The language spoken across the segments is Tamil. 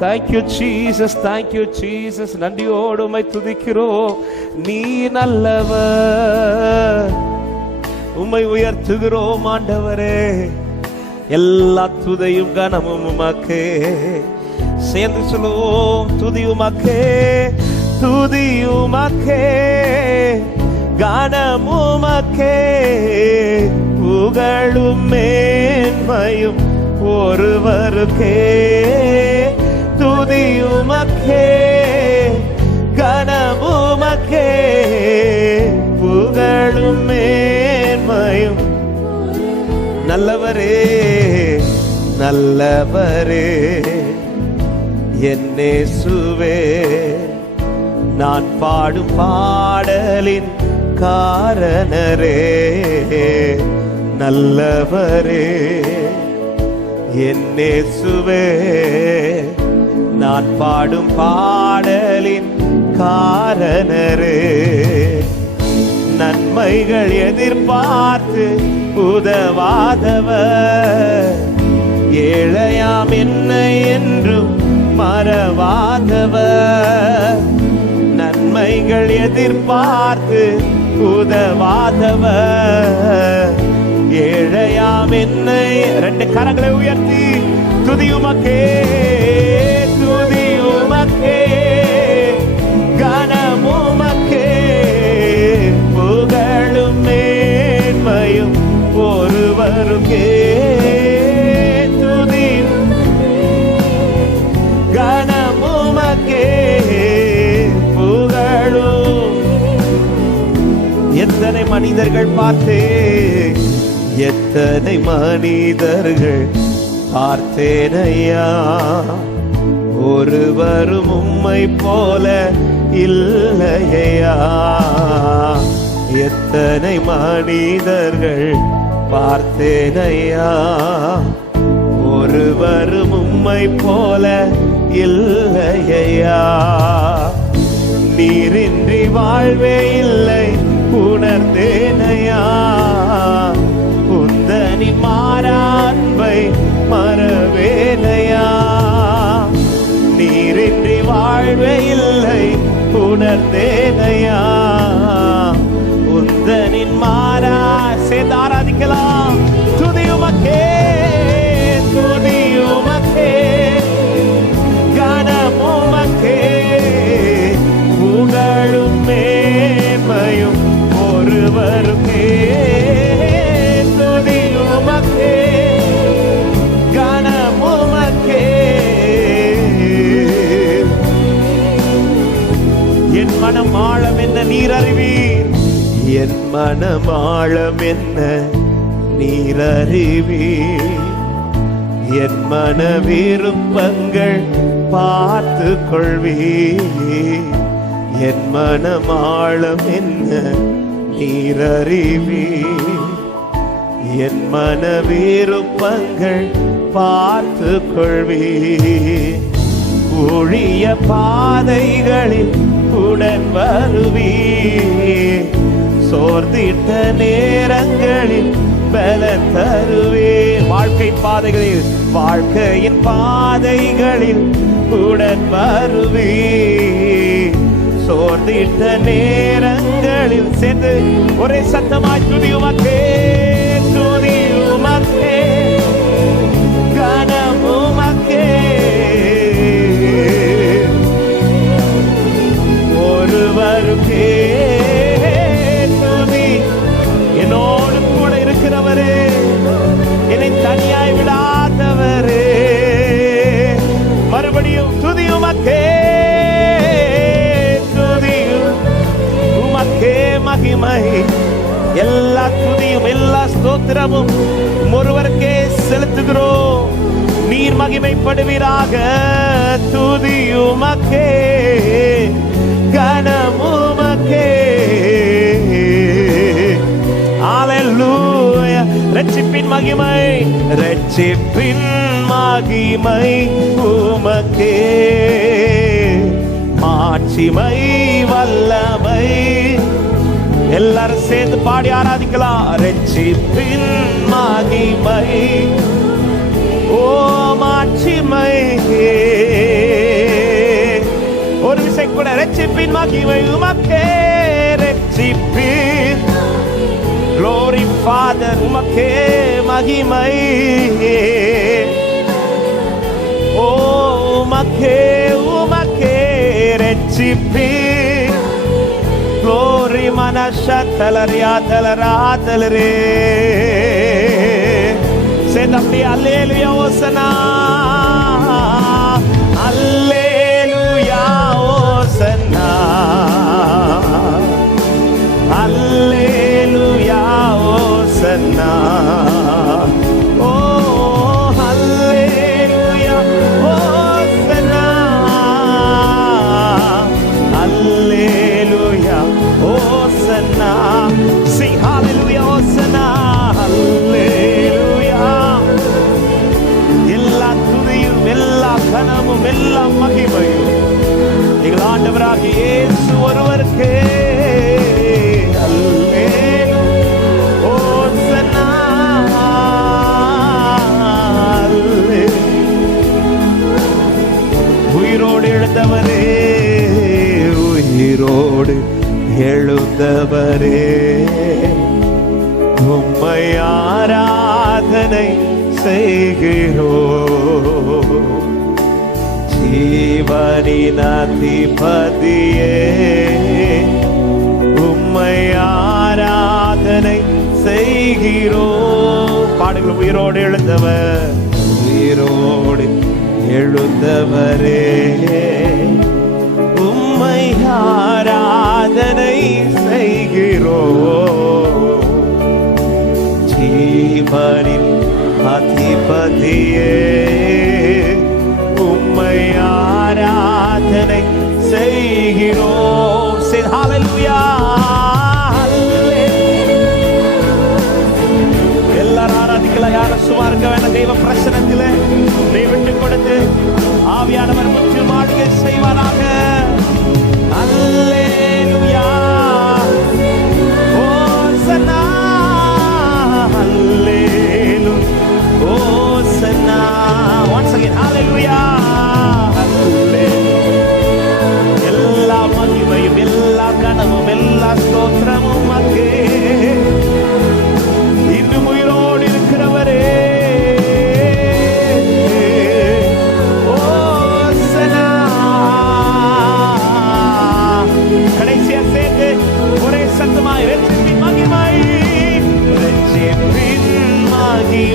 தேங்க்யூ ஜீசஸ் தேங்க்யூ ஜீசஸ் நன்றியோடு உம்மை துதிக்கிறோம். நீ நல்லவர். உம்மை உயர்த்துகிறோம் ஆண்டவரே. எல்லா துதையும் கனமும் உமாக்கே. சேர்ந்து சொல்லுவோம் துதி உமக்கே. துதி உமக்கே. கனம் உமக்கே. புகழும் மேன்மையும் ஒருவருக்கே. நல்லவரே நல்லவரே என்னே சுவே நான் பாடும் பாடலின் காரணரே நல்லவரே என்னே சுவே நான் பாடும் பாடலின் காரணரே. நன்மைகள் எதிர்பார்த்து உதவாதவர். ஏழையாம் என்ன என்றும் மறவாதவர். நன்மைகள் எதிர்பார்த்து உதவாதவர். ஏழையாம் என்ன ரெண்டு கரங்களை உயர்த்தி துதியுமக்கே ஒருவருக்கே துதி கனமுமக்கே புகழும் எத்தனை மனிதர்கள் பார்த்தே? எத்தனை மனிதர்கள் பார்த்தேனையா? ஒருவரும் உம்மை போல இல்லையா எத்தனை மனிதர்கள் பார்த்தேனையா? ஒருவரும் உம்மை போல இல்லையா நீரின்றி வாழ்வே இல்லை உணர்ந்தேனையா? உந்தனி மாறான்பை மறவேனையா? நீரின்றி வாழ்வே இல்லை உணர்ந்தே மனம் ஆழம் என்ன நீர் அறிவீர் என் மனம் ஆழம் என்ன நீர் அறிவீர் என் மன விருப்பங்கள் பார்த்து கொள்வீர் என் மனம் ஆழம் என்ன நீர் அறிவீர் என் மன விருப்பங்கள் பார்த்து கொள்வீர் ஒழிய பாதைகளில் உடன் வருவீர். சோர்ந்திட்ட நேரங்களில் பல தருவே வாழ்க்கை பாதைகளில் வாழ்க்கையின் பாதைகளில் உடன் வருவே சோர்ந்திட்ட நேரங்களில் சென்று ஒரே சத்தமாய் துதியுமக்கே துதியுமக்கே. மகிமை. எல்லா துதியும் எல்லா ஸ்தோத்திரமும் ஒருவருக்கே செலுத்துகிறோம். நீர் மகிமைப்படுவீராக துதியுமக்கே கனமுமக்கே ஹalleluya ரட்சிப்பின் மகிமை ரட்சிப்பின் மகிமை உமக்கே. மாட்சிமை எல்லாரும் சேர்ந்து பாடி ஆராதிக்கலாம். ரட்சிப்பின் மகிமை ஓ மாட்சிமை ஒரு விஷயம் கூட ரட்சிப்பின் மகிமை உமக்கே ரட்சிப்பின் Glory ஃபாதர் உமக்கே மகிமை. ஓ உமக்கே உமக்கே ரட்சிப்பின் ori manasha talaria talara talare. Say the prayer, Alleluia, ஆண்டவரே உம்மை ஆராதனை செய்கிறோ. ஜீவனின் அதிபதியே உம்மை ஆராதனை செய்கிறோ. பாடுகள் உயிரோடு எழுந்தவர். உயிரோடு எழுந்தவரே. அதிபதியே உம்மை ஆராதனை செய்கிறோம். Say எல்லாரும் ஆராதிக்கலாம் யாரும் சும்மா இருக்க வேண்டாம். தெய்வ பிரசனத்திலே நீ விட்டு கொடுத்து ஆவியானவர் முற்றிலும் ஆளுகை செய்வாராக. அல்லே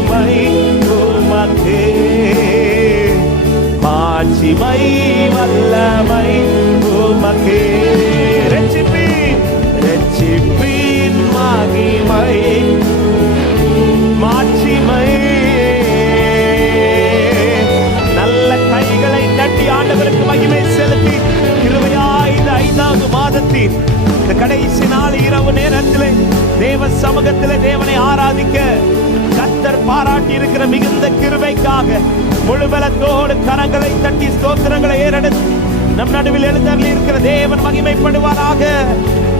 மகிமை உமக்கே மாட்சிமை வல்லமை உமக்கே. ரட்சிப்பின் ரட்சிப்பின் மகிமை. மாட்சிமை. நல்ல கைகளை தட்டி ஆண்டவருக்கு மகிமை செலுத்தி. கிருபையாய் இந்த ஐந்தாவது மாதத்தின் இந்த கடைசி நாள் இரவு நேரத்தில் தேவ சமூகத்தில் தேவனை ஆராதிக்க கத்தர் பாராட்டி இருக்கிற மிகுந்த கிருபைக்காக முழுபலத்தோடு கரங்களை தட்டி ஸ்தோத்திரங்களை ஏறெடுத்து நம் நடுவில் எழுந்தருளி இருக்கிற தேவன் மகிமைப்படுவாராக.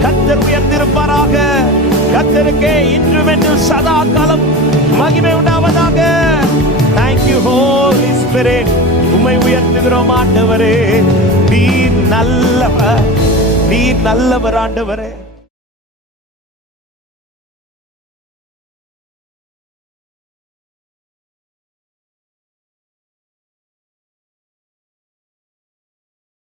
கத்தர் உயர்ந்திருப்பாராக. கத்தருக்கே இன்றும் என்றும் சதா காலம் மகிமை உண்டாவதாக. தேங்க்யூ ஹோலி ஸ்பிரிட் உம்மை உயர்த்துகிறோம் ஆண்டவரே. நீர் நல்லவர். நீர் நல்லவர் ஆண்டவரே.